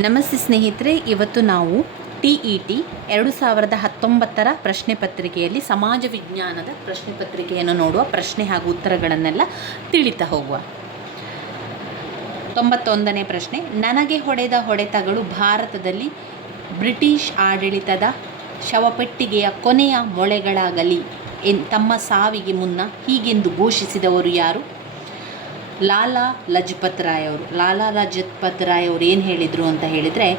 ನಮಸ್ತೆ ಸ್ನೇಹಿತರೆ, ಇವತ್ತು ನಾವು ಟಿ ಇ ಟಿ ಎರಡು ಸಾವಿರದ ಹತ್ತೊಂಬತ್ತರ ಪ್ರಶ್ನೆ ಪತ್ರಿಕೆಯಲ್ಲಿ ಸಮಾಜ ವಿಜ್ಞಾನದ ಪ್ರಶ್ನೆ ಪತ್ರಿಕೆಯನ್ನು ನೋಡುವ ಪ್ರಶ್ನೆ ಹಾಗೂ ಉತ್ತರಗಳನ್ನೆಲ್ಲ ತಿಳಿತಾ ಹೋಗುವ. ತೊಂಬತ್ತೊಂದನೇ ಪ್ರಶ್ನೆ, ನನಗೆ ಹೊಡೆದ ಹೊಡೆತಗಳು ಭಾರತದಲ್ಲಿ ಬ್ರಿಟಿಷ್ ಆಡಳಿತದ ಶವಪೆಟ್ಟಿಗೆಯ ಕೊನೆಯ ಮೊಳೆಗಳಾಗಲಿ, ಎನ್, ತಮ್ಮ ಸಾವಿಗೆ ಮುನ್ನ ಹೀಗೆಂದು ಘೋಷಿಸಿದವರು ಯಾರು? ಲಾಲಾ ಲಜಪತ್ ರಾಯ್ ಅವರು. ಲಾಲಾ ಲಜಪತ್ ರಾಯ್ ಅವರು ಏನು ಹೇಳಿದರು ಅಂತ ಹೇಳಿದರೆ,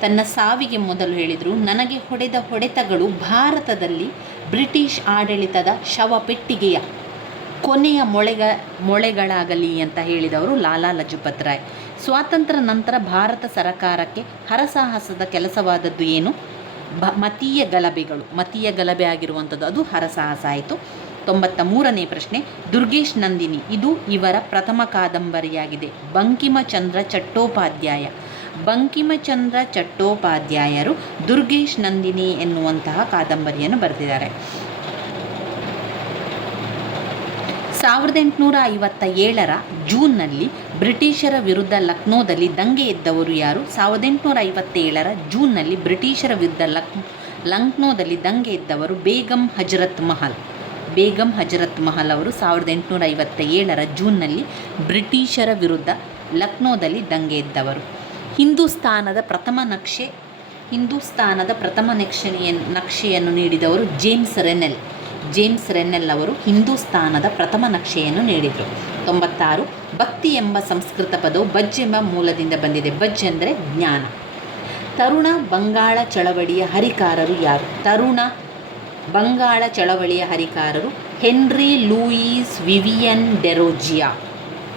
ತನ್ನ ಸಾವಿಗೆ ಮೊದಲು ಹೇಳಿದರು, ನನಗೆ ಹೊಡೆದ ಹೊಡೆತಗಳು ಭಾರತದಲ್ಲಿ ಬ್ರಿಟಿಷ್ ಆಡಳಿತದ ಶವ ಪೆಟ್ಟಿಗೆಯ ಕೊನೆಯ ಮೊಳೆಗ, ಮೊಳೆಗಳಾಗಲಿ ಅಂತ ಹೇಳಿದವರು ಲಾಲಾ ಲಜಪತ್ ರಾಯ್. ಸ್ವಾತಂತ್ರ್ಯ ನಂತರ ಭಾರತ ಸರಕಾರಕ್ಕೆ ಹರಸಾಹಸದ ಕೆಲಸವಾದದ್ದು ಏನು? ಬ, ಮತೀಯ ಗಲಭೆಗಳು. ಮತೀಯ ಗಲಭೆ ಆಗಿರುವಂಥದ್ದು ಅದು ಹರಸಾಹಸ ಆಯಿತು. ತೊಂಬತ್ತ ಮೂರನೇ ಪ್ರಶ್ನೆ, ದುರ್ಗೇಶ್ ನಂದಿನಿ. ಇದು ಇವರ ಪ್ರಥಮ ಕಾದಂಬರಿಯಾಗಿದೆ. ಬಂಕಿಮಚಂದ್ರ ಚಟ್ಟೋಪಾಧ್ಯಾಯ. ಬಂಕಿಮಚಂದ್ರ ಚಟ್ಟೋಪಾಧ್ಯಾಯರು ದುರ್ಗೇಶ್ ನಂದಿನಿ ಎನ್ನುವಂತಹ ಕಾದಂಬರಿಯನ್ನು ಬರೆದಿದ್ದಾರೆ. ಸಾವಿರದ ಎಂಟುನೂರ ಐವತ್ತ ಏಳರ ಜೂನ್ನಲ್ಲಿ ಬ್ರಿಟಿಷರ ವಿರುದ್ಧ ಲಕ್ನೋದಲ್ಲಿ ದಂಗೆ ಎದ್ದವರು ಯಾರು? ಸಾವಿರದ ಎಂಟುನೂರ ಐವತ್ತೇಳರ ಜೂನ್ನಲ್ಲಿ ಬ್ರಿಟಿಷರ ವಿರುದ್ಧ ಲಕ್, ಲಕ್ನೋದಲ್ಲಿ ದಂಗೆ ಎದ್ದವರು ಬೇಗಂ ಹಜರತ್ ಮಹಲ್. ಬೇಗಂ ಹಜರತ್ ಮಹಲ್ ಅವರು ಸಾವಿರದ ಎಂಟುನೂರ ಐವತ್ತ ಏಳರ ಜೂನ್ನಲ್ಲಿ ಬ್ರಿಟಿಷರ ವಿರುದ್ಧ ಲಕ್ನೋದಲ್ಲಿ ದಂಗೆ ಎದ್ದವರು. ಹಿಂದೂಸ್ತಾನದ ಪ್ರಥಮ ನಕ್ಷೆ, ಹಿಂದೂಸ್ತಾನದ ಪ್ರಥಮ ನಕ್ಷೆಯ, ನಕ್ಷೆಯನ್ನು ನೀಡಿದವರು ಜೇಮ್ಸ್ ರೆನೆಲ್ ಜೇಮ್ಸ್ ರೆನ್ನೆಲ್ ಅವರು ಹಿಂದೂಸ್ತಾನದ ಪ್ರಥಮ ನಕ್ಷೆಯನ್ನು ನೀಡಿದರು. ತೊಂಬತ್ತಾರು, ಭಕ್ತಿ ಎಂಬ ಸಂಸ್ಕೃತ ಪದವು ಬಜ್ ಎಂಬ ಮೂಲದಿಂದ ಬಂದಿದೆ. ಬಜ್ ಅಂದರೆ ಜ್ಞಾನ. ತರುಣ ಬಂಗಾಳ ಚಳವಳಿಯ ಹರಿಕಾರರು ಯಾರು? ತರುಣ ಬಂಗಾಳ ಚಳವಳಿಯ ಹರಿಕಾರರು Henry Louis Vivian Derozio.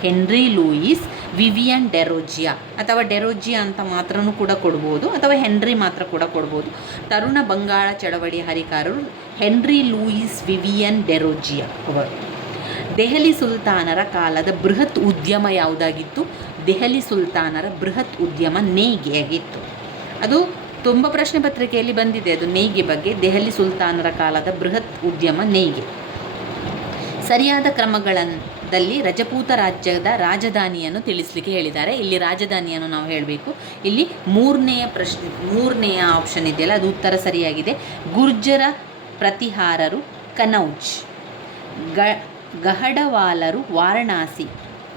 Henry Louis Vivian Derozio. ಅಥವಾ ಡೆರೋಜಿಯಾ ಅಂತ ಮಾತ್ರನೂ ಕೂಡ ಕೊಡ್ಬೋದು, ಅಥವಾ ಹೆನ್ರಿ ಮಾತ್ರ ಕೂಡ ಕೊಡ್ಬೋದು. ತರುಣ ಬಂಗಾಳ ಚಳವಳಿಯ ಹರಿಕಾರರು ಹೆನ್ರಿ ಲೂಯಿಸ್ ವಿವಿಯನ್ ಡೆರೋಜಿಯಾ. ಅವರು ದೆಹಲಿ ಸುಲ್ತಾನರ ಕಾಲದ ಬೃಹತ್ ಉದ್ಯಮ ಯಾವುದಾಗಿತ್ತು? ದೆಹಲಿ ಸುಲ್ತಾನರ ಬೃಹತ್ ಉದ್ಯಮ ನೇಯ್ಗೆ ಆಗಿತ್ತು ಅದು ತುಂಬ ಪ್ರಶ್ನೆ ಪತ್ರಿಕೆಯಲ್ಲಿ ಬಂದಿದೆ ಅದು ನೇಯ್ಗೆ ಬಗ್ಗೆ. ದೆಹಲಿ ಸುಲ್ತಾನರ ಕಾಲದ ಬೃಹತ್ ಉದ್ಯಮ ನೇಯ್ಗೆ. ಸರಿಯಾದ ಕ್ರಮಗಳಲ್ಲಿ ರಜಪೂತ ರಾಜ್ಯದ ರಾಜಧಾನಿಯನ್ನು ತಿಳಿಸ್ಲಿಕ್ಕೆ ಹೇಳಿದ್ದಾರೆ. ಇಲ್ಲಿ ರಾಜಧಾನಿಯನ್ನು ನಾವು ಹೇಳಬೇಕು. ಇಲ್ಲಿ ಮೂರನೆಯ ಪ್ರಶ್ನೆ, ಮೂರನೆಯ ಆಪ್ಷನ್ ಇದೆಯಲ್ಲ, ಅದು ಉತ್ತರ ಸರಿಯಾಗಿದೆ. ಗುರ್ಜರ ಪ್ರತಿಹಾರರು ಕನೌಜ್, ಗ, ಗಹಡವಾಲರು ವಾರಣಾಸಿ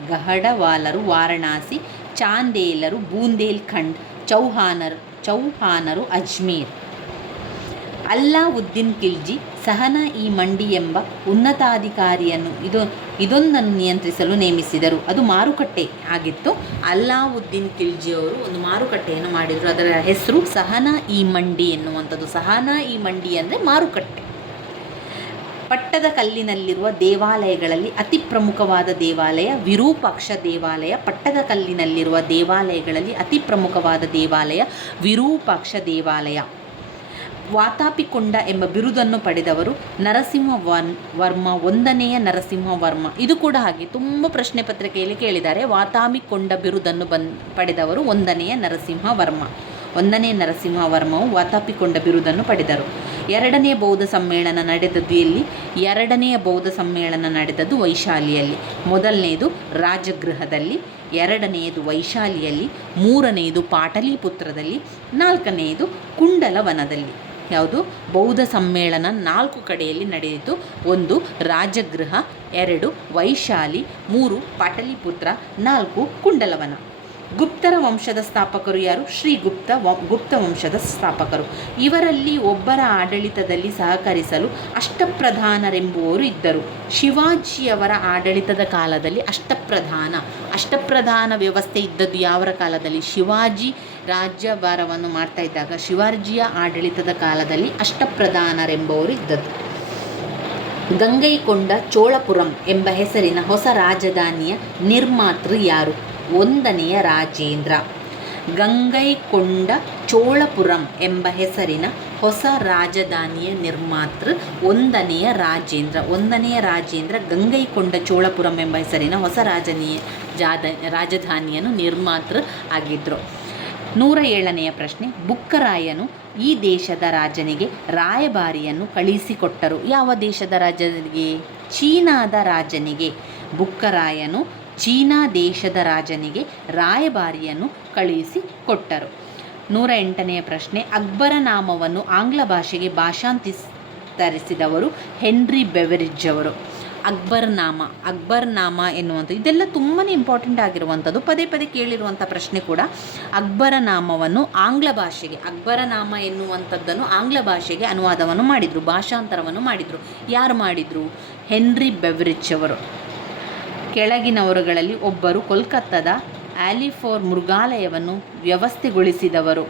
ಗಹಡವಾಲರು ವಾರಣಾಸಿ, ಚಾಂದೇಲರು ಬೂಂದೇಲ್ಖಂಡ್, ಚೌಹಾನರು ಚೌಹಾನರು ಅಜ್ಮೀರ್. ಅಲ್ಲಾವುದ್ದೀನ್ ಖಿಲ್ಜಿ ಸಹನಾ ಇ ಮಂಡಿ ಎಂಬ ಉನ್ನತಾಧಿಕಾರಿಯನ್ನು ಇದು, ಇದೊಂದನ್ನು ನಿಯಂತ್ರಿಸಲು ನೇಮಿಸಿದರು. ಅದು ಮಾರುಕಟ್ಟೆ ಆಗಿತ್ತು. ಅಲ್ಲಾವುದ್ದೀನ್ ಖಿಲ್ಜಿ ಅವರು ಒಂದು ಮಾರುಕಟ್ಟೆಯನ್ನು ಮಾಡಿದರು. ಅದರ ಹೆಸರು ಸಹನಾ ಇ ಮಂಡಿ ಎನ್ನುವಂಥದ್ದು. ಸಹನಾ ಇ ಮಂಡಿ ಅಂದರೆ ಮಾರುಕಟ್ಟೆ. ಪಟ್ಟದ ಕಲ್ಲಿನಲ್ಲಿರುವ ದೇವಾಲಯಗಳಲ್ಲಿ ಅತಿ ಪ್ರಮುಖವಾದ ದೇವಾಲಯ ವಿರೂಪಾಕ್ಷ ದೇವಾಲಯ. ಪಟ್ಟದ ಕಲ್ಲಿನಲ್ಲಿರುವ ದೇವಾಲಯಗಳಲ್ಲಿ ಅತಿ ಪ್ರಮುಖವಾದ ದೇವಾಲಯ ವಿರೂಪಾಕ್ಷ ದೇವಾಲಯ. ವಾತಾಪಿಕೊಂಡ ಎಂಬ ಬಿರುದನ್ನು ಪಡೆದವರು ನರಸಿಂಹ ವರ್ಮ ಒಂದನೆಯ ನರಸಿಂಹ ವರ್ಮ ಇದು ಕೂಡ ಹಾಗೆ ತುಂಬ ಪ್ರಶ್ನೆ ಪತ್ರಿಕೆಯಲ್ಲಿ ಕೇಳಿದ್ದಾರೆ. ವಾತಾಪಿಕೊಂಡ ಬಿರುದನ್ನು ಬನ್ ಪಡೆದವರು ಒಂದನೆಯ ನರಸಿಂಹ ವರ್ಮ ಒಂದನೇ ನರಸಿಂಹ ವರ್ಮವು ವಾತಾಪಿಕೊಂಡ ಬಿರುದನ್ನು ಪಡೆದರು. ಎರಡನೆಯ ಬೌದ್ಧ ಸಮ್ಮೇಳನ ನಡೆದದ್ದು ಎಲ್ಲಿ? ಎರಡನೆಯ ಬೌದ್ಧ ಸಮ್ಮೇಳನ ನಡೆದದ್ದು ವೈಶಾಲಿಯಲ್ಲಿ. ಮೊದಲನೆಯದು ರಾಜಗೃಹದಲ್ಲಿ ಎರಡನೆಯದು ವೈಶಾಲಿಯಲ್ಲಿ ಮೂರನೆಯದು ಪಾಟಲಿಪುತ್ರದಲ್ಲಿ ನಾಲ್ಕನೆಯದು ಕುಂಡಲವನದಲ್ಲಿ. ಯಾವುದು? ಬೌದ್ಧ ಸಮ್ಮೇಳನ ನಾಲ್ಕು ಕಡೆಯಲ್ಲಿ ನಡೆಯಿತು. ಒಂದು ರಾಜಗೃಹ, ಎರಡು ವೈಶಾಲಿ, ಮೂರು ಪಾಟಲಿಪುತ್ರ, ನಾಲ್ಕು ಕುಂಡಲವನ. ಗುಪ್ತರ ವಂಶದ ಸ್ಥಾಪಕರು ಯಾರು? ಶ್ರೀಗುಪ್ತ ವ ಗುಪ್ತ ವಂಶದ ಸ್ಥಾಪಕರು. ಇವರಲ್ಲಿ ಒಬ್ಬರ ಆಡಳಿತದಲ್ಲಿ ಸಹಕರಿಸಲು ಅಷ್ಟಪ್ರಧಾನರೆಂಬುವರು ಇದ್ದರು. ಶಿವಾಜಿಯವರ ಆಡಳಿತದ ಕಾಲದಲ್ಲಿ ಅಷ್ಟಪ್ರಧಾನ. ಅಷ್ಟಪ್ರಧಾನ ವ್ಯವಸ್ಥೆ ಇದ್ದದ್ದು ಯಾವರ ಕಾಲದಲ್ಲಿ? ಶಿವಾಜಿ ರಾಜ್ಯಭಾರವನ್ನು ಮಾಡ್ತಾ ಇದ್ದಾಗ ಶಿವಾಜಿಯ ಆಡಳಿತದ ಕಾಲದಲ್ಲಿ ಅಷ್ಟಪ್ರಧಾನರೆಂಬುವರು ಇದ್ದದ್ದು. ಗಂಗೈಕೊಂಡ ಚೋಳಪುರಂ ಎಂಬ ಹೆಸರಿನ ಹೊಸ ರಾಜಧಾನಿಯ ನಿರ್ಮಾತೃ ಯಾರು? ಒಂದನೆಯ ರಾಜೇಂದ್ರ. ಗಂಗೈಕೊಂಡ ಚೋಳಪುರಂ ಎಂಬ ಹೆಸರಿನ ಹೊಸ ರಾಜಧಾನಿಯ ನಿರ್ಮಾತೃ ಒಂದನೆಯ ರಾಜೇಂದ್ರ. ಒಂದನೆಯ ರಾಜೇಂದ್ರ ಗಂಗೈಕೊಂಡ ಚೋಳಪುರಂ ಎಂಬ ಹೆಸರಿನ ಹೊಸ ರಾಜನೀಯ ಜಾದ ರಾಜಧಾನಿಯನ್ನು ನಿರ್ಮಾತೃ ಆಗಿದ್ದರು ನೂರ ಏಳನೆಯ ಪ್ರಶ್ನೆ, ಬುಕ್ಕರಾಯನು ಈ ದೇಶದ ರಾಜನಿಗೆ ರಾಯಭಾರಿಯನ್ನು ಕಳಿಸಿಕೊಟ್ಟರು. ಯಾವ ದೇಶದ ರಾಜನಿಗೆ? ಚೀನಾದ ರಾಜನಿಗೆ. ಬುಕ್ಕರಾಯನು ಚೀನಾ ದೇಶದ ರಾಜನಿಗೆ ರಾಯಭಾರಿಯನ್ನು ಕಳುಹಿಸಿ ಕೊಟ್ಟರು. ನೂರ ಎಂಟನೆಯ ಪ್ರಶ್ನೆ, ಅಕ್ಬರ ನಾಮವನ್ನು ಆಂಗ್ಲ ಭಾಷೆಗೆ ಭಾಷಾಂತರಿಸಿದವರು ಹೆನ್ರಿ ಬೆವೆರಿಜ್ ಅವರು. ಅಕ್ಬರ್ ನಾಮ ಅಕ್ಬರ್ ನಾಮ ಎನ್ನುವಂಥದ್ದು, ಇದೆಲ್ಲ ತುಂಬಾ ಇಂಪಾರ್ಟೆಂಟ್ ಆಗಿರುವಂಥದ್ದು. ಪದೇ ಪದೇ ಕೇಳಿರುವಂಥ ಪ್ರಶ್ನೆ ಕೂಡ, ಅಕ್ಬರ ನಾಮವನ್ನು ಆಂಗ್ಲ ಭಾಷೆಗೆ, ಅಕ್ಬರ ನಾಮ ಎನ್ನುವಂಥದ್ದನ್ನು ಆಂಗ್ಲ ಭಾಷೆಗೆ ಅನುವಾದವನ್ನು ಮಾಡಿದರು, ಭಾಷಾಂತರವನ್ನು ಮಾಡಿದರು. ಯಾರು ಮಾಡಿದರು? ಹೆನ್ರಿ ಬೆವರಿಚ್ ಅವರು. ಕೆಳಗಿನವರುಗಳಲ್ಲಿ ಒಬ್ಬರು ಕೋಲ್ಕತ್ತಾದ ಆಲಿಫೋರ್ ಮೃಗಾಲಯವನ್ನು ವ್ಯವಸ್ಥೆಗೊಳಿಸಿದವರು.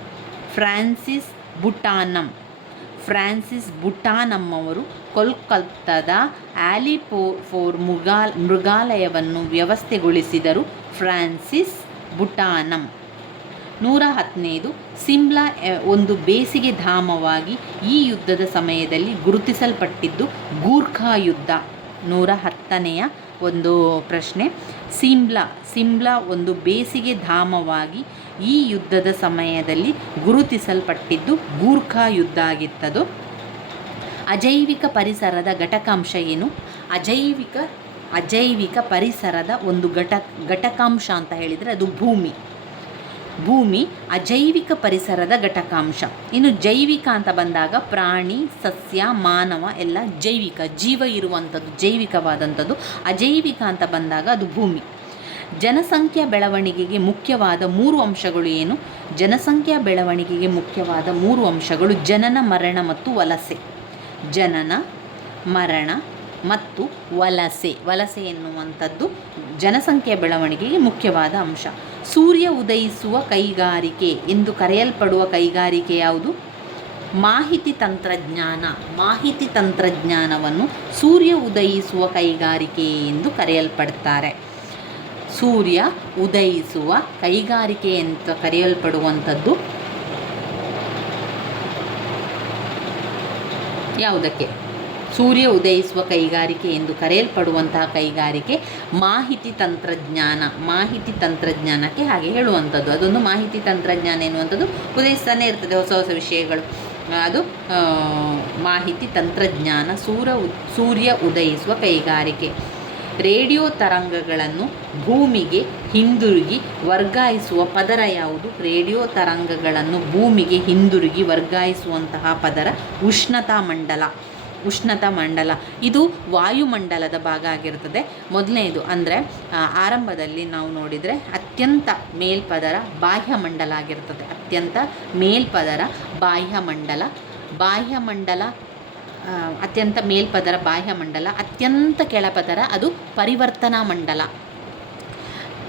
ಫ್ರಾನ್ಸಿಸ್ ಬುಟಾನಮ್ ಫ್ರಾನ್ಸಿಸ್ ಬುಟಾನಮ್ ಅವರು ಕೋಲ್ಕತ್ತಾದ ಆಲಿಪೋ ಫೋರ್ ಮೃಗಾ, ಮೃಗಾಲಯವನ್ನು ವ್ಯವಸ್ಥೆಗೊಳಿಸಿದರು. ಫ್ರಾನ್ಸಿಸ್ ಬುಟಾನಮ್ ನೂರ ಹದಿನೈದು ಸಿಮ್ಲಾ ಒಂದು ಬೇಸಿಗೆ ಧಾಮವಾಗಿ ಈ ಯುದ್ಧದ ಸಮಯದಲ್ಲಿ ಗುರುತಿಸಲ್ಪಟ್ಟಿದ್ದು ಗೂರ್ಖಾ ಯುದ್ಧ. ನೂರ ಹತ್ತನೆಯ ಒಂದು ಪ್ರಶ್ನೆ. ಸಿಮ್ಲಾ ಸಿಮ್ಲಾ ಒಂದು ಬೇಸಿಗೆ ಧಾಮವಾಗಿ ಈ ಯುದ್ಧದ ಸಮಯದಲ್ಲಿ ಗುರುತಿಸಲ್ಪಟ್ಟಿದ್ದು ಗೂರ್ಖಾ ಯುದ್ಧ ಆಗಿತ್ತದು. ಅಜೈವಿಕ ಪರಿಸರದ ಘಟಕಾಂಶ ಏನು? ಅಜೈವಿಕ ಅಜೈವಿಕ ಪರಿಸರದ ಒಂದು ಘಟ, ಘಟಕಾಂಶ ಅಂತ ಹೇಳಿದರೆ ಅದು ಭೂಮಿ. ಭೂಮಿ ಅಜೈವಿಕ ಪರಿಸರದ ಘಟಕಾಂಶ. ಇನ್ನು ಜೈವಿಕ ಅಂತ ಬಂದಾಗ ಪ್ರಾಣಿ, ಸಸ್ಯ, ಮಾನವ ಎಲ್ಲ ಜೈವಿಕ, ಜೀವ ಇರುವಂಥದ್ದು, ಜೈವಿಕವಾದಂಥದ್ದು. ಅಜೈವಿಕ ಅಂತ ಬಂದಾಗ ಅದು ಭೂಮಿ. ಜನಸಂಖ್ಯಾ ಬೆಳವಣಿಗೆಗೆ ಮುಖ್ಯವಾದ ಮೂರು ಅಂಶಗಳು ಏನು? ಜನಸಂಖ್ಯಾ ಬೆಳವಣಿಗೆಗೆ ಮುಖ್ಯವಾದ ಮೂರು ಅಂಶಗಳು ಜನನ, ಮರಣ ಮತ್ತು ವಲಸೆ. ಜನನ, ಮರಣ ಮತ್ತು ವಲಸೆ. ವಲಸೆ ಎನ್ನುವಂಥದ್ದು ಜನಸಂಖ್ಯೆಯ ಬೆಳವಣಿಗೆಗೆ ಮುಖ್ಯವಾದ ಅಂಶ. ಸೂರ್ಯ ಉದಯಿಸುವ ಕೈಗಾರಿಕೆ ಎಂದು ಕರೆಯಲ್ಪಡುವ ಕೈಗಾರಿಕೆ ಯಾವುದು? ಮಾಹಿತಿ ತಂತ್ರಜ್ಞಾನ. ಮಾಹಿತಿ ತಂತ್ರಜ್ಞಾನವನ್ನು ಸೂರ್ಯ ಉದಯಿಸುವ ಕೈಗಾರಿಕೆ ಎಂದು ಕರೆಯಲ್ಪಡ್ತಾರೆ. ಸೂರ್ಯ ಉದಯಿಸುವ ಕೈಗಾರಿಕೆ ಅಂತ ಕರೆಯಲ್ಪಡುವಂಥದ್ದು ಯಾವುದಕ್ಕೆ? ಸೂರ್ಯ ಉದಯಿಸುವ ಕೈಗಾರಿಕೆ ಎಂದು ಕರೆಯಲ್ಪಡುವಂತಹ ಕೈಗಾರಿಕೆ ಮಾಹಿತಿ ತಂತ್ರಜ್ಞಾನ, ಮಾಹಿತಿ ತಂತ್ರಜ್ಞಾನಕ್ಕೆ ಹಾಗೆ ಹೇಳುವಂಥದ್ದು. ಅದೊಂದು ಮಾಹಿತಿ ತಂತ್ರಜ್ಞಾನ ಎನ್ನುವಂಥದ್ದು ಉದಯಿಸ್ತಾನೆ ಇರ್ತದೆ ಹೊಸ ಹೊಸ ವಿಷಯಗಳು. ಅದು ಮಾಹಿತಿ ತಂತ್ರಜ್ಞಾನ ಸೂರ ಸೂರ್ಯ ಉದಯಿಸುವ ಕೈಗಾರಿಕೆ. ರೇಡಿಯೋ ತರಂಗಗಳನ್ನು ಭೂಮಿಗೆ ಹಿಂದಿರುಗಿ ವರ್ಗಾಯಿಸುವ ಪದರ ಯಾವುದು? ರೇಡಿಯೋ ತರಂಗಗಳನ್ನು ಭೂಮಿಗೆ ಹಿಂದಿರುಗಿ ವರ್ಗಾಯಿಸುವಂತಹ ಪದರ ಉಷ್ಣತಾ ಮಂಡಲ. ಉಷ್ಣತಾ ಮಂಡಲ. ಇದು ವಾಯುಮಂಡಲದ ಭಾಗ ಆಗಿರ್ತದೆ. ಮೊದಲನೇದು ಅಂದರೆ ಆರಂಭದಲ್ಲಿ ನಾವು ನೋಡಿದರೆ ಅತ್ಯಂತ ಮೇಲ್ಪದರ ಬಾಹ್ಯಮಂಡಲ ಆಗಿರ್ತದೆ. ಅತ್ಯಂತ ಮೇಲ್ಪದರ ಬಾಹ್ಯಮಂಡಲ. ಬಾಹ್ಯ ಮಂಡಲ ಅತ್ಯಂತ ಮೇಲ್ಪದರ ಬಾಹ್ಯಮಂಡಲ. ಅತ್ಯಂತ ಕೆಳಪದರ ಅದು ಪರಿವರ್ತನಾ ಮಂಡಲ.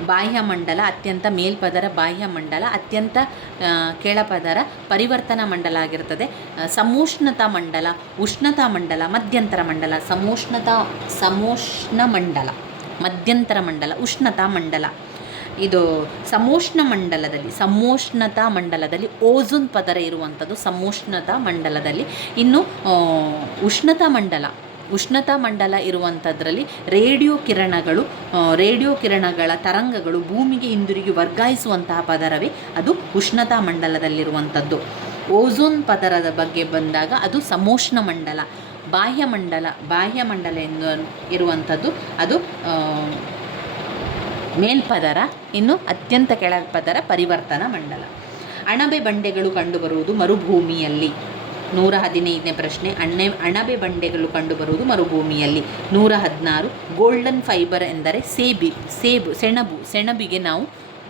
ಬಾಹ್ಯಮಂಡಲ ಅತ್ಯಂತ ಮೇಲ್ಪದರ ಬಾಹ್ಯಮಂಡಲ ಅತ್ಯಂತ ಆ, ಕೆಳಪದರ ಪರಿವರ್ತನಾ ಮಂಡಲ ಆಗಿರ್ತದೆ ಸಮೋಷ್ಣತಾ ಮಂಡಲ ಉಷ್ಣತಾ ಮಂಡಲ ಮಧ್ಯಂತರ ಮಂಡಲ ಸಮೋಷ್ಣತಾ ಸಮೋಷ್ಣ ಮಂಡಲ ಮಧ್ಯಂತರ ಮಂಡಲ ಉಷ್ಣತಾ ಮಂಡಲ. ಇದು ಸಮೋಷ್ಣ ಮಂಡಲದಲ್ಲಿ ಸಮೋಷ್ಣತಾ ಮಂಡಲದಲ್ಲಿ ಓಝೋನ್ ಪದರ ಇರುವಂಥದ್ದು ಸಮೋಷ್ಣತಾ ಮಂಡಲದಲ್ಲಿ. ಇನ್ನು ಉಷ್ಣತಾ ಮಂಡಲ ಉಷ್ಣತಾ ಮಂಡಲ ಇರುವಂಥದ್ರಲ್ಲಿ ರೇಡಿಯೋ ಕಿರಣಗಳು ರೇಡಿಯೋ ಕಿರಣಗಳ ತರಂಗಗಳು ಭೂಮಿಗೆ ಹಿಂದಿರುಗಿ ವರ್ಗಾಯಿಸುವಂತಹ ಪದರವೇ ಅದು ಉಷ್ಣತಾ ಮಂಡಲದಲ್ಲಿರುವಂಥದ್ದು ಓಝೋನ್ ಪದರದ ಬಗ್ಗೆ ಬಂದಾಗ ಅದು ಸಮೋಷ್ಣ ಮಂಡಲ ಬಾಹ್ಯಮಂಡಲ ಬಾಹ್ಯಮಂಡಲ ಎಂದು ಇರುವಂಥದ್ದು ಅದು ಮೇಲ್ಪದರ, ಇನ್ನು ಅತ್ಯಂತ ಕೆಳಪದರ ಪರಿವರ್ತನಾ ಮಂಡಲ. ಅಣಬೆ ಬಂಡೆಗಳು ಕಂಡುಬರುವುದು ಮರುಭೂಮಿಯಲ್ಲಿ. ನೂರ ಹದಿನೈದನೇ ಪ್ರಶ್ನೆ, ಅಣ್ಣೆ, ಅಣಬೆ ಬಂಡೆಗಳು ಕಂಡುಬರುವುದು ಮರುಭೂಮಿಯಲ್ಲಿ. ನೂರ ಹದಿನಾರು ಗೋಲ್ಡನ್ ಫೈಬರ್ ಎಂದರೆ ಸೇಬಿ, ಸೇಬು, ಸೆಣಬು, ಸೆಣಬಿಗೆ ನಾವು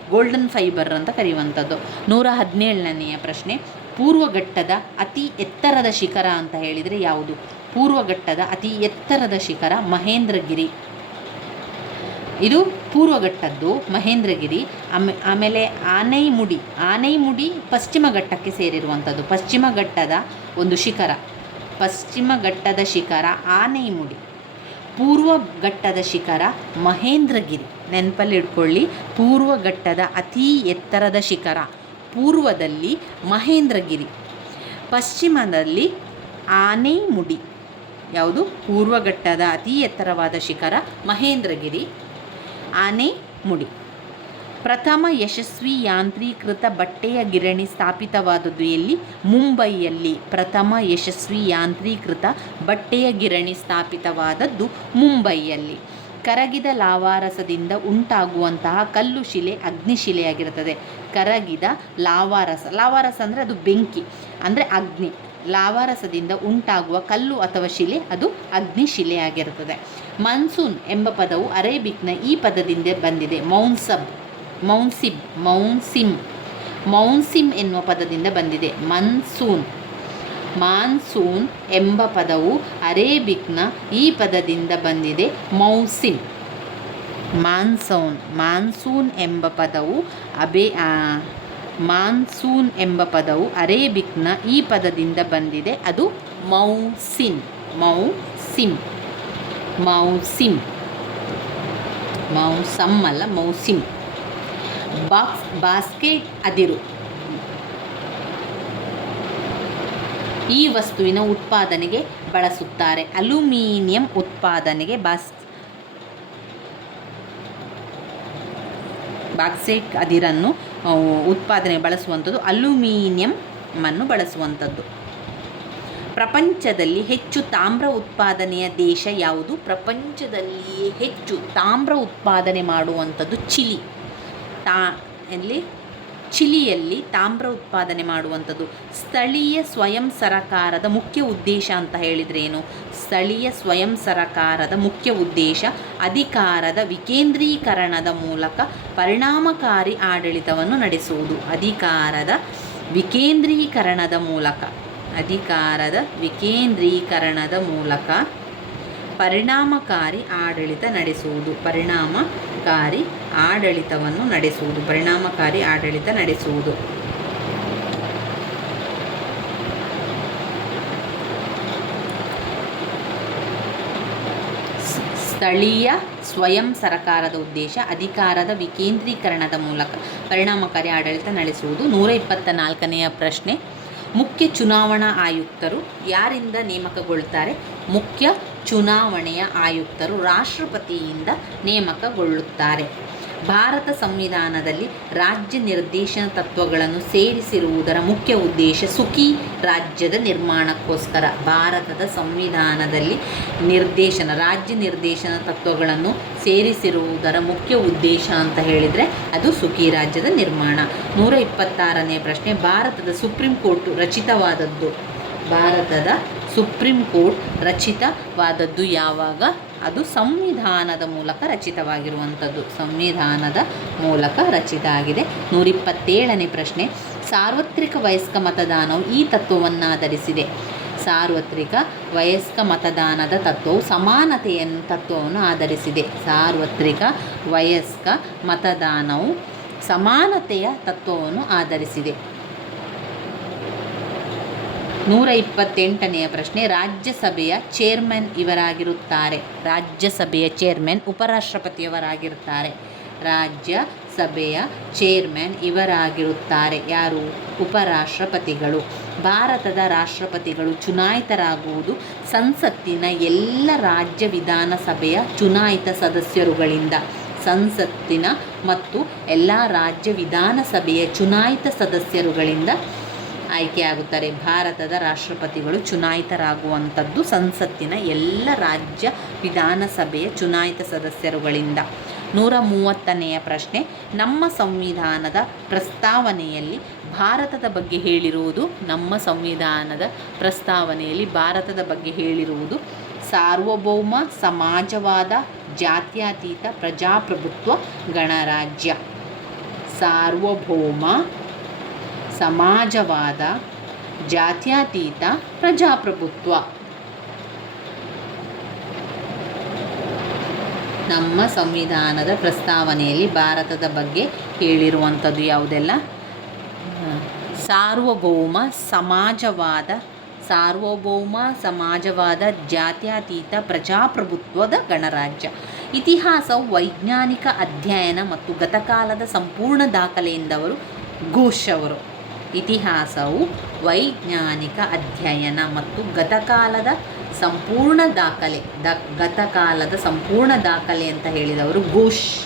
ಗೋಲ್ಡನ್ ಫೈಬರ್ ಅಂತ ಕರೆಯುವಂಥದ್ದು. ನೂರ ಹದಿನೇಳನೆಯ ಪ್ರಶ್ನೆ, ಪೂರ್ವಘಟ್ಟದ ಅತಿ ಎತ್ತರದ ಶಿಖರ ಅಂತ ಹೇಳಿದರೆ ಯಾವುದು? ಪೂರ್ವಘಟ್ಟದ ಅತಿ ಎತ್ತರದ ಶಿಖರ ಮಹೇಂದ್ರಗಿರಿ. ಇದು ಪೂರ್ವಘಟ್ಟದ್ದು, ಮಹೇಂದ್ರಗಿರಿ, ಆಮೆ, ಆಮೇಲೆ ಆನೈಮುಡಿ ಆನೈಮುಡಿ ಪಶ್ಚಿಮ ಘಟ್ಟಕ್ಕೆ ಸೇರಿರುವಂಥದ್ದು. ಪಶ್ಚಿಮ ಘಟ್ಟದ ಒಂದು ಶಿಖರ. ಪಶ್ಚಿಮ ಘಟ್ಟದ ಶಿಖರ ಆನೈಮುಡಿ ಪೂರ್ವ ಘಟ್ಟದ ಶಿಖರ ಮಹೇಂದ್ರಗಿರಿ. ನೆನಪಲ್ಲಿ ಇಟ್ಕೊಳ್ಳಿ ಪೂರ್ವ ಘಟ್ಟದ ಅತಿ ಎತ್ತರದ ಶಿಖರ ಪೂರ್ವದಲ್ಲಿ ಮಹೇಂದ್ರಗಿರಿ. ಪಶ್ಚಿಮದಲ್ಲಿ ಆನೆಮುಡಿ ಯಾವುದು? ಪೂರ್ವಘಟ್ಟದ ಅತಿ ಎತ್ತರವಾದ ಶಿಖರ ಮಹೇಂದ್ರಗಿರಿ. ಆನೆಮುಡಿ ಪ್ರಥಮ ಯಶಸ್ವಿ ಯಾಂತ್ರೀಕೃತ ಬಟ್ಟೆಯ ಗಿರಣಿ ಸ್ಥಾಪಿತವಾದದ್ದು ಎಲ್ಲಿ? ಮುಂಬೈಯಲ್ಲಿ. ಪ್ರಥಮ ಯಶಸ್ವಿ ಯಾಂತ್ರೀಕೃತ ಬಟ್ಟೆಯ ಗಿರಣಿ ಸ್ಥಾಪಿತವಾದದ್ದು ಮುಂಬೈಯಲ್ಲಿ. ಕರಗಿದ ಲಾವಾರಸದಿಂದ ಉಂಟಾಗುವಂತಹ ಕಲ್ಲು ಶಿಲೆ ಅಗ್ನಿಶಿಲೆಯಾಗಿರುತ್ತದೆ ಕರಗಿದ ಲಾವಾರಸ ಲಾವಾರಸ ಅಂದರೆ ಅದು ಬೆಂಕಿ, ಅಂದರೆ ಅಗ್ನಿ. ಲಾವಾರಸದಿಂದ ಉಂಟಾಗುವ ಕಲ್ಲು ಅಥವಾ ಶಿಲೆ ಅದು ಅಗ್ನಿಶಿಲೆಯಾಗಿರುತ್ತದೆ ಮನ್ಸೂನ್ ಎಂಬ ಪದವು ಅರೇಬಿಕ್ನ ಈ ಪದದಿಂದ ಬಂದಿದೆ. ಮೌನ್ಸಬ್. ಮೌನ್ಸಿಬ್ ಮೌನ್ಸಿಮ್ ಮೌನ್ಸಿಮ್ ಎನ್ನುವ ಪದದಿಂದ ಬಂದಿದೆ. ಮನ್ಸೂನ್, ಮಾನ್ಸೂನ್ ಎಂಬ ಪದವು ಅರೇಬಿಕ್ನ ಈ ಪದದಿಂದ ಬಂದಿದೆ. ಮೌಸಿಮ್ ಮಾನ್ಸೂನ್ ಮಾನ್ಸೂನ್ ಎಂಬ ಪದವು ಅಬೆ ಮಾನ್ಸೂನ್ ಎಂಬ ಪದವು ಅರೇಬಿಕ್ನ ಈ ಪದದಿಂದ ಬಂದಿದೆ. ಅದು ಮೌಸಿನ್ ಮೌಸಿಮ್ ಮೌಸಿಮ್ ಮೌಸಮ್ ಅಲ್ಲ ಮೌಸಿಮ್ ಬಾಕ್ಸ್ ಬಾಸ್ಕೆಟ್ ಅದಿರು. ಈ ವಸ್ತುವಿನ ಉತ್ಪಾದನೆಗೆ ಬಳಸುತ್ತಾರೆ ಅಲ್ಯೂಮಿನಿಯಂ ಉತ್ಪಾದನೆಗೆ ಬಾಸ್ ಬಾಕ್ಸೈಟ್ ಅದಿರನ್ನು ಉತ್ಪಾದನೆ ಬಳಸುವಂಥದ್ದು ಅಲ್ಯೂಮಿನಿಯಂ ಅನ್ನು ಬಳಸುವಂಥದ್ದು. ಪ್ರಪಂಚದಲ್ಲಿ ಹೆಚ್ಚು ತಾಮ್ರ ಉತ್ಪಾದನೆಯ ದೇಶ ಯಾವುದು? ಪ್ರಪಂಚದಲ್ಲಿಯೇ ಹೆಚ್ಚು ತಾಮ್ರ ಉತ್ಪಾದನೆ ಮಾಡುವಂಥದ್ದು ಚಿಲಿ. ತಾ ಎಲ್ಲಿ ಚಿಲಿಯಲ್ಲಿ ತಾಮ್ರ ಉತ್ಪಾದನೆ ಮಾಡುವಂಥದ್ದು. ಸ್ಥಳೀಯ ಸ್ವಯಂ ಸರಕಾರದ ಮುಖ್ಯ ಉದ್ದೇಶ ಅಂತ ಹೇಳಿದರೆ ಏನು? ಸ್ಥಳೀಯ ಸ್ವಯಂ ಸರಕಾರದ ಮುಖ್ಯ ಉದ್ದೇಶ ಅಧಿಕಾರದ ವಿಕೇಂದ್ರೀಕರಣದ ಮೂಲಕ ಪರಿಣಾಮಕಾರಿ ಆಡಳಿತವನ್ನು ನಡೆಸುವುದು. ಅಧಿಕಾರದ ವಿಕೇಂದ್ರೀಕರಣದ ಮೂಲಕ, ಅಧಿಕಾರದ ವಿಕೇಂದ್ರೀಕರಣದ ಮೂಲಕ ಪರಿಣಾಮಕಾರಿ ಆಡಳಿತ ನಡೆಸುವುದು. ಪರಿಣಾಮಕಾರಿ ಆಡಳಿತವನ್ನು ನಡೆಸುವುದು, ಪರಿಣಾಮಕಾರಿ ಆಡಳಿತ ನಡೆಸುವುದು. ಸ್ಥಳೀಯ ಸ್ವಯಂ ಸರಕಾರದ ಉದ್ದೇಶ ಅಧಿಕಾರದ ವಿಕೇಂದ್ರೀಕರಣದ ಮೂಲಕ ಪರಿಣಾಮಕಾರಿ ಆಡಳಿತ ನಡೆಸುವುದು. ನೂರ ಇಪ್ಪತ್ತ ನಾಲ್ಕನೆಯ ಪ್ರಶ್ನೆ. ಮುಖ್ಯ ಚುನಾವಣಾ ಆಯುಕ್ತರು ಯಾರಿಂದ ನೇಮಕಗೊಳ್ಳುತ್ತಾರೆ? ಮುಖ್ಯ ಚುನಾವಣೆಯ ಆಯುಕ್ತರು ರಾಷ್ಟ್ರಪತಿಯಿಂದ ನೇಮಕಗೊಳ್ಳುತ್ತಾರೆ. ಭಾರತ ಸಂವಿಧಾನದಲ್ಲಿ ರಾಜ್ಯ ನಿರ್ದೇಶನ ತತ್ವಗಳನ್ನು ಸೇರಿಸಿರುವುದರ ಮುಖ್ಯ ಉದ್ದೇಶ ಸುಖಿ ರಾಜ್ಯದ ನಿರ್ಮಾಣಕ್ಕೋಸ್ಕರ. ಭಾರತದ ಸಂವಿಧಾನದಲ್ಲಿ ನಿರ್ದೇಶನ, ರಾಜ್ಯ ನಿರ್ದೇಶನ ತತ್ವಗಳನ್ನು ಸೇರಿಸಿರುವುದರ ಮುಖ್ಯ ಉದ್ದೇಶ ಅಂತ ಹೇಳಿದರೆ ಅದು ಸುಖಿ ರಾಜ್ಯದ ನಿರ್ಮಾಣ. ನೂರ ಇಪ್ಪತ್ತಾರನೇ ಪ್ರಶ್ನೆ, ಭಾರತದ ಸುಪ್ರೀಂ ಕೋರ್ಟ್ ರಚಿತವಾದದ್ದು. ಭಾರತದ ಸುಪ್ರೀಂ ಕೋರ್ಟ್ ರಚಿತವಾದದ್ದು ಯಾವಾಗ? ಅದು ಸಂವಿಧಾನದ ಮೂಲಕ ರಚಿತವಾಗಿರುವಂಥದ್ದು. ಸಂವಿಧಾನದ ಮೂಲಕ ರಚಿತ ಆಗಿದೆ. ನೂರಿಪ್ಪತ್ತೇಳನೇ ಪ್ರಶ್ನೆ. ಸಾರ್ವತ್ರಿಕ ವಯಸ್ಕ ಮತದಾನವು ಈ ತತ್ವವನ್ನಾಧರಿಸಿದೆ. ಸಾರ್ವತ್ರಿಕ ವಯಸ್ಕ ಮತದಾನದ ತತ್ವವು ಸಮಾನತೆಯನ್ನು, ತತ್ವವನ್ನು ಆಧರಿಸಿದೆ. ಸಾರ್ವತ್ರಿಕ ವಯಸ್ಕ ಮತದಾನವು ಸಮಾನತೆಯ ತತ್ವವನ್ನು ಆಧರಿಸಿದೆ. ನೂರ ಇಪ್ಪತ್ತೆಂಟನೆಯ ಪ್ರಶ್ನೆ, ರಾಜ್ಯಸಭೆಯ ಚೇರ್ಮನ್ ಇವರಾಗಿರುತ್ತಾರೆ. ರಾಜ್ಯಸಭೆಯ ಚೇರ್ಮನ್ ಉಪರಾಷ್ಟ್ರಪತಿಯವರಾಗಿರುತ್ತಾರೆ. ರಾಜ್ಯಸಭೆಯ ಚೇರ್ಮನ್ ಇವರಾಗಿರುತ್ತಾರೆ. ಯಾರು? ಉಪರಾಷ್ಟ್ರಪತಿಗಳು. ಭಾರತದ ರಾಷ್ಟ್ರಪತಿಗಳು ಚುನಾಯಿತರಾಗುವುದು ಸಂಸತ್ತಿನ ಎಲ್ಲ ರಾಜ್ಯ ವಿಧಾನಸಭೆಯ ಚುನಾಯಿತ ಸದಸ್ಯರುಗಳಿಂದ. ಸಂಸತ್ತಿನ ಮತ್ತು ಎಲ್ಲ ರಾಜ್ಯ ವಿಧಾನಸಭೆಯ ಚುನಾಯಿತ ಸದಸ್ಯರುಗಳಿಂದ ಆಯ್ಕೆಯಾಗುತ್ತಾರೆ. ಭಾರತದ ರಾಷ್ಟ್ರಪತಿಗಳು ಚುನಾಯಿತರಾಗುವಂಥದ್ದು ಸಂಸತ್ತಿನ ಎಲ್ಲ ರಾಜ್ಯ ವಿಧಾನಸಭೆಯ ಚುನಾಯಿತ ಸದಸ್ಯರುಗಳಿಂದ. ನೂರ ಮೂವತ್ತನೆಯ ಪ್ರಶ್ನೆ, ನಮ್ಮ ಸಂವಿಧಾನದ ಪ್ರಸ್ತಾವನೆಯಲ್ಲಿ ಭಾರತದ ಬಗ್ಗೆ ಹೇಳಿರುವುದು, ನಮ್ಮ ಸಂವಿಧಾನದ ಪ್ರಸ್ತಾವನೆಯಲ್ಲಿ ಭಾರತದ ಬಗ್ಗೆ ಹೇಳಿರುವುದು ಸಾರ್ವಭೌಮ, ಸಮಾಜವಾದ, ಜಾತ್ಯತೀತ, ಪ್ರಜಾಪ್ರಭುತ್ವ, ಗಣರಾಜ್ಯ. ಸಾರ್ವಭೌಮ ಸಮಾಜವಾದ ಜಾತ್ಯತೀತ ಪ್ರಜಾಪ್ರಭುತ್ವ. ನಮ್ಮ ಸಂವಿಧಾನದ ಪ್ರಸ್ತಾವನೆಯಲ್ಲಿ ಭಾರತದ ಬಗ್ಗೆ ಹೇಳಿರುವಂಥದ್ದು ಯಾವುದೆಲ್ಲ? ಸಾರ್ವಭೌಮ ಸಮಾಜವಾದ ಸಾರ್ವಭೌಮ ಸಮಾಜವಾದ ಜಾತ್ಯತೀತ ಪ್ರಜಾಪ್ರಭುತ್ವದ ಗಣರಾಜ್ಯ. ಇತಿಹಾಸವು ವೈಜ್ಞಾನಿಕ ಅಧ್ಯಯನ ಮತ್ತು ಗತಕಾಲದ ಸಂಪೂರ್ಣ ದಾಖಲೆಯಿಂದವರು ಘೋಷ್ ಅವರು. ಇತಿಹಾಸವು ವೈಜ್ಞಾನಿಕ ಅಧ್ಯಯನ ಮತ್ತು ಗತಕಾಲದ ಸಂಪೂರ್ಣ ದಾಖಲೆ, ದ, ಗತಕಾಲದ ಸಂಪೂರ್ಣ ದಾಖಲೆ ಅಂತ ಹೇಳಿದವರು ಘೋಷ್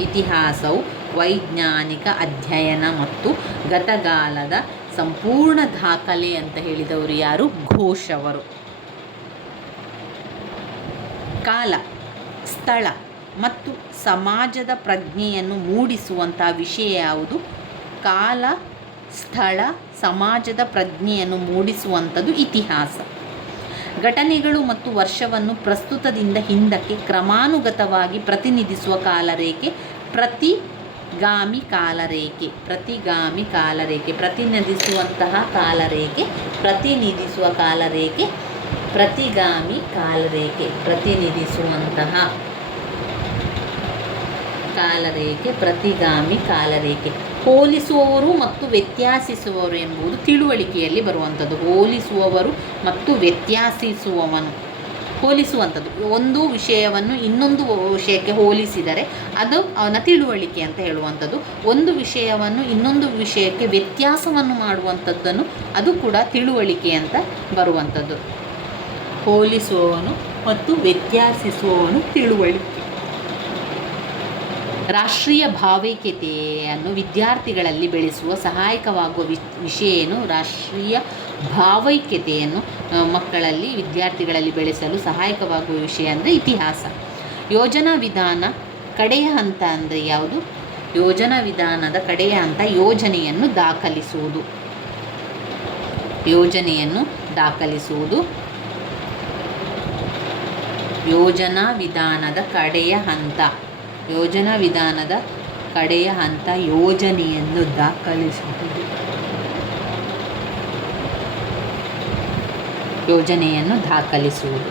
ಇತಿಹಾಸವು ವೈಜ್ಞಾನಿಕ ಅಧ್ಯಯನ ಮತ್ತು ಗತಕಾಲದ ಸಂಪೂರ್ಣ ದಾಖಲೆ ಅಂತ ಹೇಳಿದವರು ಯಾರು? ಘೋಷ್ ಅವರು. ಕಾಲ, ಸ್ಥಳ ಮತ್ತು ಸಮಾಜದ ಪ್ರಜ್ಞೆಯನ್ನು ಮೂಡಿಸುವಂಥ ವಿಷಯ ಯಾವುದು? ಕಾಲ ಸ್ಥಳ, ಸಮಾಜದ ಪ್ರಜ್ಞೆಯನ್ನು ಮೂಡಿಸುವಂಥದ್ದು ಇತಿಹಾಸ. ಘಟನೆಗಳು ಮತ್ತು ವರ್ಷವನ್ನು ಪ್ರಸ್ತುತದಿಂದ ಹಿಂದಕ್ಕೆ ಕ್ರಮಾನುಗತವಾಗಿ ಪ್ರತಿನಿಧಿಸುವ ಕಾಲರೇಖೆ, ಪ್ರತಿಗಾಮಿ ಕಾಲರೇಖೆ ಪ್ರತಿಗಾಮಿ ಕಾಲರೇಖೆ, ಪ್ರತಿನಿಧಿಸುವಂತಹ ಕಾಲರೇಖೆ, ಪ್ರತಿನಿಧಿಸುವ ಕಾಲರೇಖೆ, ಪ್ರತಿಗಾಮಿ ಕಾಲರೇಖೆ, ಪ್ರತಿನಿಧಿಸುವಂತಹ ಕಾಲರೇಖೆ, ಪ್ರತಿಗಾಮಿ ಕಾಲರೇಖೆ. ಹೋಲಿಸುವವರು ಮತ್ತು ವ್ಯತ್ಯಾಸಿಸುವವರು ಎಂಬುದು ತಿಳುವಳಿಕೆಯಲ್ಲಿ ಬರುವಂಥದ್ದು. ಹೋಲಿಸುವವರು ಮತ್ತು ವ್ಯತ್ಯಾಸಿಸುವವನು. ಹೋಲಿಸುವಂಥದ್ದು. ಒಂದು ವಿಷಯವನ್ನು ಇನ್ನೊಂದು ವಿಷಯಕ್ಕೆ ಹೋಲಿಸಿದರೆ ಅದು ಅವನ ತಿಳುವಳಿಕೆ ಅಂತ ಹೇಳುವಂಥದ್ದು. ಒಂದು ವಿಷಯವನ್ನು ಇನ್ನೊಂದು ವಿಷಯಕ್ಕೆ ವ್ಯತ್ಯಾಸವನ್ನು ಮಾಡುವಂಥದ್ದನ್ನು ಅದು ಕೂಡ ತಿಳುವಳಿಕೆ ಅಂತ ಬರುವಂಥದ್ದು. ಹೋಲಿಸುವವನು ಮತ್ತು ವ್ಯತ್ಯಾಸಿಸುವವನು ತಿಳುವಳಿಕೆ ರಾಷ್ಟ್ರೀಯ ಭಾವೈಕ್ಯತೆಯನ್ನು ವಿದ್ಯಾರ್ಥಿಗಳಲ್ಲಿ ಬೆಳೆಸುವ ಸಹಾಯಕವಾಗುವ ವಿಷಯ ಏನು? ರಾಷ್ಟ್ರೀಯ ಭಾವೈಕ್ಯತೆಯನ್ನು ಮಕ್ಕಳಲ್ಲಿ, ವಿದ್ಯಾರ್ಥಿಗಳಲ್ಲಿ ಬೆಳೆಸಲು ಸಹಾಯಕವಾಗುವ ವಿಷಯ ಅಂದರೆ ಇತಿಹಾಸ. ಯೋಜನಾ ವಿಧಾನ ಕಡೆಯ ಹಂತ ಅಂದರೆ ಯಾವುದು? ಯೋಜನಾ ವಿಧಾನದ ಕಡೆಯ ಹಂತ ಯೋಜನೆಯನ್ನು ದಾಖಲಿಸುವುದು. ಯೋಜನೆಯನ್ನು ದಾಖಲಿಸುವುದು. ಯೋಜನಾ ವಿಧಾನದ ಕಡೆಯ ಹಂತ. ಯೋಜನಾ ವಿಧಾನದ ಕಡೆಯ ಹಂತ ಯೋಜನೆಯನ್ನು ದಾಖಲಿಸುವುದು. ಯೋಜನೆಯನ್ನು ದಾಖಲಿಸುವುದು.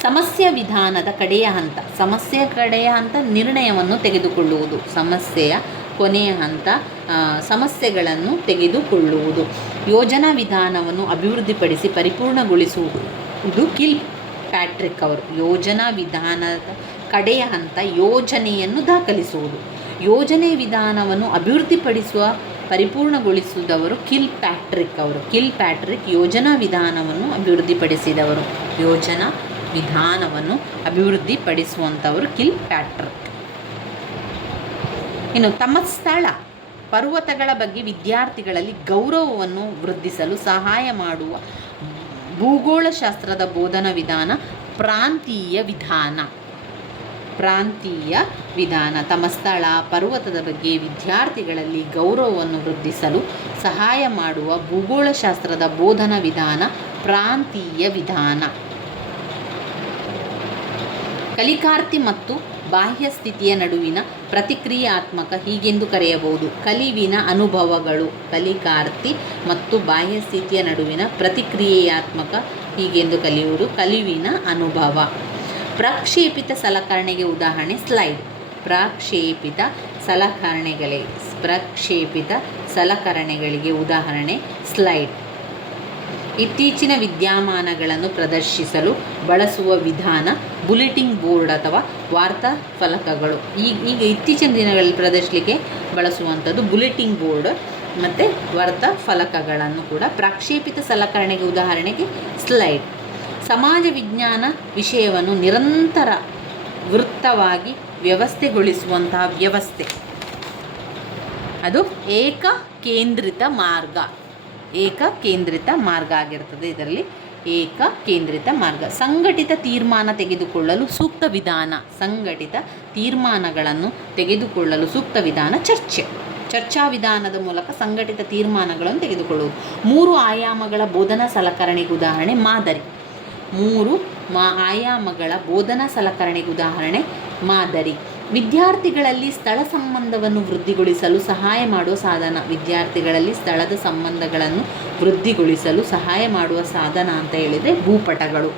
ಸಮಸ್ಯೆ ವಿಧಾನದ ಕಡೆಯ ಹಂತ. ಸಮಸ್ಯೆ ಕಡೆಯ ಹಂತ ನಿರ್ಣಯವನ್ನು ತೆಗೆದುಕೊಳ್ಳುವುದು. ಸಮಸ್ಯೆಯ ಕೊನೆಯ ಹಂತ ಸಮಸ್ಯೆಗಳನ್ನು ತೆಗೆದುಕೊಳ್ಳುವುದು. ಯೋಜನಾ ವಿಧಾನವನ್ನು ಅಭಿವೃದ್ಧಿಪಡಿಸಿ ಪರಿಪೂರ್ಣಗೊಳಿಸುವುದು. ಕಿಲ್ ಪ್ಯಾಟ್ರಿಕ್ ಅವರು. ಯೋಜನಾ ವಿಧಾನದ ಕಡೆಯ ಹಂತ ಯೋಜನೆಯನ್ನು ದಾಖಲಿಸುವುದು. ಯೋಜನೆ ವಿಧಾನವನ್ನು ಅಭಿವೃದ್ಧಿಪಡಿಸುವ, ಪರಿಪೂರ್ಣಗೊಳಿಸಿದವರು ಕಿಲ್ ಪ್ಯಾಟ್ರಿಕ್ ಅವರು. ಕಿಲ್ ಪ್ಯಾಟ್ರಿಕ್ ಯೋಜನಾ ವಿಧಾನವನ್ನು ಅಭಿವೃದ್ಧಿಪಡಿಸಿದವರು. ಯೋಜನಾ ವಿಧಾನವನ್ನು ಅಭಿವೃದ್ಧಿಪಡಿಸುವಂಥವರು ಕಿಲ್ ಪ್ಯಾಟ್ರಿಕ್. ಇನ್ನು ತಮ್ಮ ಸ್ಥಳ, ಪರ್ವತಗಳ ಬಗ್ಗೆ ವಿದ್ಯಾರ್ಥಿಗಳಲ್ಲಿ ಗೌರವವನ್ನು ವೃದ್ಧಿಸಲು ಸಹಾಯ ಮಾಡುವ ಭೂಗೋಳಶಾಸ್ತ್ರದ ಬೋಧನಾ ವಿಧಾನ, ಪ್ರಾಂತೀಯ ವಿಧಾನ. ಪ್ರಾಂತೀಯ ವಿಧಾನ. ತಮ್ಮ ಸ್ಥಳ, ಪರ್ವತದ ಬಗ್ಗೆ ವಿದ್ಯಾರ್ಥಿಗಳಲ್ಲಿ ಗೌರವವನ್ನು ವೃದ್ಧಿಸಲು ಸಹಾಯ ಮಾಡುವ ಭೂಗೋಳಶಾಸ್ತ್ರದ ಬೋಧನಾ ವಿಧಾನ, ಪ್ರಾಂತೀಯ ವಿಧಾನ. ಕಲಿಕಾರ್ಥಿ ಮತ್ತು ಬಾಹ್ಯ ಸ್ಥಿತಿಯ ನಡುವಿನ ಪ್ರತಿಕ್ರಿಯಾತ್ಮಕ ಹೀಗೆಂದು ಕರೆಯಬಹುದು. ಕಲಿವಿನ ಅನುಭವಗಳು ಕಲಿಕಾರ್ಥಿ ಮತ್ತು ಬಾಹ್ಯ ಸ್ಥಿತಿಯ ನಡುವಿನ ಪ್ರತಿಕ್ರಿಯಾತ್ಮಕ ಹೀಗೆಂದು ಕಲಿಯುವುದು ಕಲಿವಿನ ಅನುಭವ. ಪ್ರಕ್ಷೇಪಿತ ಸಲಕರಣೆಗೆ ಉದಾಹರಣೆ ಸ್ಲೈಡ್. ಪ್ರಕ್ಷೇಪಿತ ಸಲಕರಣೆಗಳೇ, ಪ್ರಕ್ಷೇಪಿತ ಸಲಕರಣೆಗಳಿಗೆ ಉದಾಹರಣೆ ಸ್ಲೈಡ್. ಇತ್ತೀಚಿನ ವಿದ್ಯಮಾನಗಳನ್ನು ಪ್ರದರ್ಶಿಸಲು ಬಳಸುವ ವಿಧಾನ ಬುಲೆಟಿನ್ ಬೋರ್ಡ್ ಅಥವಾ ವಾರ್ತಾ ಫಲಕಗಳು. ಈಗ ಈಗ ಇತ್ತೀಚಿನ ದಿನಗಳಲ್ಲಿ ಪ್ರದರ್ಶಿಸಲಿಕ್ಕೆ ಬಳಸುವಂಥದ್ದು ಬುಲೆಟಿನ್ ಬೋರ್ಡ್ ಮತ್ತು ವಾರ್ತಾ ಫಲಕಗಳನ್ನು ಕೂಡ ಪ್ರಕ್ಷೇಪಿತ ಸಲಕರಣೆಗೆ ಉದಾಹರಣೆಗೆ ಸ್ಲೈಡ್. ಸಮಾಜ ವಿಜ್ಞಾನ ವಿಷಯವನ್ನು ನಿರಂತರ ವೃತ್ತವಾಗಿ ವ್ಯವಸ್ಥೆಗೊಳಿಸುವಂತಹ ವ್ಯವಸ್ಥೆ. ಅದು ಏಕ ಕೇಂದ್ರಿತ ಮಾರ್ಗ. ಏಕ ಕೇಂದ್ರಿತ ಮಾರ್ಗ ಆಗಿರ್ತದೆ ಇದರಲ್ಲಿ. ಏಕ ಕೇಂದ್ರಿತ ಮಾರ್ಗ. ಸಂಘಟಿತ ತೀರ್ಮಾನ ತೆಗೆದುಕೊಳ್ಳಲು ಸೂಕ್ತ ವಿಧಾನ. ಸಂಘಟಿತ ತೀರ್ಮಾನಗಳನ್ನು ತೆಗೆದುಕೊಳ್ಳಲು ಸೂಕ್ತ ವಿಧಾನ ಚರ್ಚೆ. ಚರ್ಚಾ ವಿಧಾನದ ಮೂಲಕ ಸಂಘಟಿತ ತೀರ್ಮಾನಗಳನ್ನು ತೆಗೆದುಕೊಳ್ಳುವುದು. ಮೂರು ಆಯಾಮಗಳ ಬೋಧನಾ ಸಲಕರಣೆಗೆ ಉದಾಹರಣೆ ಮಾದರಿ. ಮೂರು ಮಾ ಆಯಾಮಗಳ ಬೋಧನಾ ಸಲಕರಣೆಗೆ ಉದಾಹರಣೆ, ಮಾದರಿ. ವಿದ್ಯಾರ್ಥಿಗಳಲ್ಲಿ ಸ್ಥಳ ಸಂಬಂಧವನ್ನು ವೃದ್ಧಿಗೊಳಿಸಲು ಸಹಾಯ ಮಾಡುವ ಸಾಧನ. ವಿದ್ಯಾರ್ಥಿಗಳಲ್ಲಿ ಸ್ಥಳದ ಸಂಬಂಧಗಳನ್ನು ವೃದ್ಧಿಗೊಳಿಸಲು ಸಹಾಯ ಮಾಡುವ ಸಾಧನ ಅಂತ ಹೇಳಿದರೆ ಭೂಪಟಗಳು.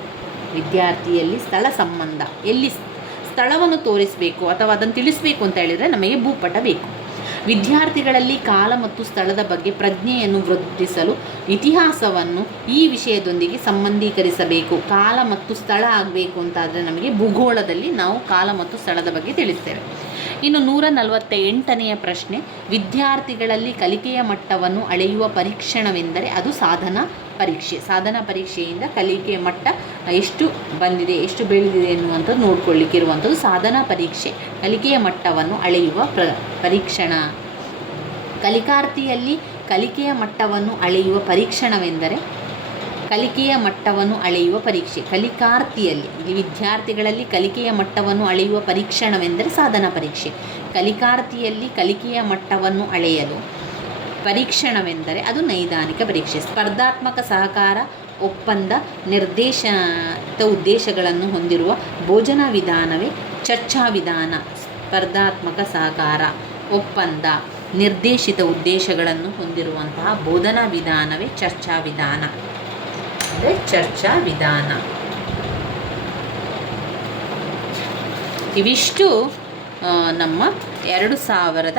ವಿದ್ಯಾರ್ಥಿಯಲ್ಲಿ ಸ್ಥಳ ಸಂಬಂಧ. ಎಲ್ಲಿ ಸ್ಥಳವನ್ನು ತೋರಿಸಬೇಕು ಅಥವಾ ಅದನ್ನು ತಿಳಿಸಬೇಕು ಅಂತ ಹೇಳಿದರೆ ನಮಗೆ ಭೂಪಟ ಬೇಕು. ವಿದ್ಯಾರ್ಥಿಗಳಲ್ಲಿ ಕಾಲ ಮತ್ತು ಸ್ಥಳದ ಬಗ್ಗೆ ಪ್ರಜ್ಞೆಯನ್ನು ವೃದ್ಧಿಸಲು ಇತಿಹಾಸವನ್ನು ಈ ವಿಷಯದೊಂದಿಗೆ ಸಂಬಂಧೀಕರಿಸಬೇಕು. ಕಾಲ ಮತ್ತು ಸ್ಥಳ ಆಗಬೇಕು ಅಂತಾದರೆ ನಮಗೆ ಭೂಗೋಳದಲ್ಲಿ ನಾವು ಕಾಲ ಮತ್ತು ಸ್ಥಳದ ಬಗ್ಗೆ ತಿಳಿಸ್ತೇವೆ. ಇನ್ನು ನೂರ ನಲವತ್ತ ಎಂಟನೆಯ ಪ್ರಶ್ನೆ, ವಿದ್ಯಾರ್ಥಿಗಳಲ್ಲಿ ಕಲಿಕೆಯ ಮಟ್ಟವನ್ನು ಅಳೆಯುವ ಪರೀಕ್ಷಣವೆಂದರೆ ಅದು ಸಾಧನ ಪರೀಕ್ಷೆ. ಸಾಧನ ಪರೀಕ್ಷೆಯಿಂದ ಕಲಿಕೆಯ ಮಟ್ಟ ಎಷ್ಟು ಬಂದಿದೆ, ಎಷ್ಟು ಬೆಳೆದಿದೆ ಎನ್ನುವಂಥದ್ದು ನೋಡ್ಕೊಳ್ಳಿಕ್ಕೆ ಇರುವಂಥದ್ದು ಸಾಧನಾ ಪರೀಕ್ಷೆ, ಕಲಿಕೆಯ ಮಟ್ಟವನ್ನು ಅಳೆಯುವ ಪ್ರ, ಪರೀಕ್ಷಣ. ಕಲಿಕಾರ್ಥಿಯಲ್ಲಿ ಕಲಿಕೆಯ ಮಟ್ಟವನ್ನು ಅಳೆಯುವ ಪರೀಕ್ಷಣವೆಂದರೆ ಕಲಿಕೆಯ ಮಟ್ಟವನ್ನು ಅಳೆಯುವ ಪರೀಕ್ಷೆ. ಕಲಿಕಾರ್ಥಿಯಲ್ಲಿ ಇಲ್ಲಿ ವಿದ್ಯಾರ್ಥಿಗಳಲ್ಲಿ ಕಲಿಕೆಯ ಮಟ್ಟವನ್ನು ಅಳೆಯುವ ಪರೀಕ್ಷಣವೆಂದರೆ ಸಾಧನ ಪರೀಕ್ಷೆ. ಕಲಿಕಾರ್ಥಿಯಲ್ಲಿ ಕಲಿಕೆಯ ಮಟ್ಟವನ್ನು ಅಳೆಯಲು ಪರೀಕ್ಷಣವೆಂದರೆ ಅದು ನೈದಾನಿಕ ಪರೀಕ್ಷೆ. ಸ್ಪರ್ಧಾತ್ಮಕ ಸಹಕಾರ ಒಪ್ಪಂದ ನಿರ್ದೇಶಿತ ಉದ್ದೇಶಗಳನ್ನು ಹೊಂದಿರುವ ಭೋಜನ ವಿಧಾನವೇ ಚರ್ಚಾ ವಿಧಾನ, ಸ್ಪರ್ಧಾತ್ಮಕ ಸಹಕಾರ, ಒಪ್ಪಂದ ನಿರ್ದೇಶಿತ ಉದ್ದೇಶಗಳನ್ನು ಹೊಂದಿರುವಂತಹ ಬೋಧನಾ ವಿಧಾನವೇ ಚರ್ಚಾ ವಿಧಾನ. ಅಂದರೆ ಚರ್ಚಾ ವಿಧಾನ. ಇವಿಷ್ಟು ನಮ್ಮ ಎರಡು ಸಾವಿರದ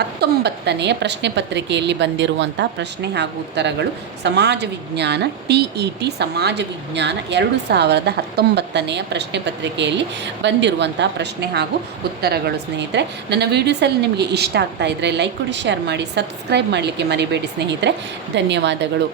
ಹತ್ತೊಂಬತ್ತನೆಯ ಪ್ರಶ್ನೆ ಪತ್ರಿಕೆಯಲ್ಲಿ ಬಂದಿರುವಂಥ ಪ್ರಶ್ನೆ ಹಾಗೂ ಉತ್ತರಗಳು ಸಮಾಜ ವಿಜ್ಞಾನ, ಟಿ ಇ ಟಿ, ಸಮಾಜ ವಿಜ್ಞಾನ ಎರಡು ಸಾವಿರದ ಹತ್ತೊಂಬತ್ತನೆಯ ಪ್ರಶ್ನೆ ಪತ್ರಿಕೆಯಲ್ಲಿ ಬಂದಿರುವಂಥ ಪ್ರಶ್ನೆ ಹಾಗೂ ಉತ್ತರಗಳು ಸ್ನೇಹಿತರೆ. ನನ್ನ ವೀಡಿಯೋಸಲ್ಲಿ ನಿಮಗೆ ಇಷ್ಟ ಆಗ್ತಾ ಇದ್ದರೆ ಲೈಕ್ ಕೊಡಿ ಶೇರ್ ಮಾಡಿ ಸಬ್ಸ್ಕ್ರೈಬ್ ಮಾಡಲಿಕ್ಕೆ ಮರಿಬೇಡಿ ಸ್ನೇಹಿತರೆ. ಧನ್ಯವಾದಗಳು.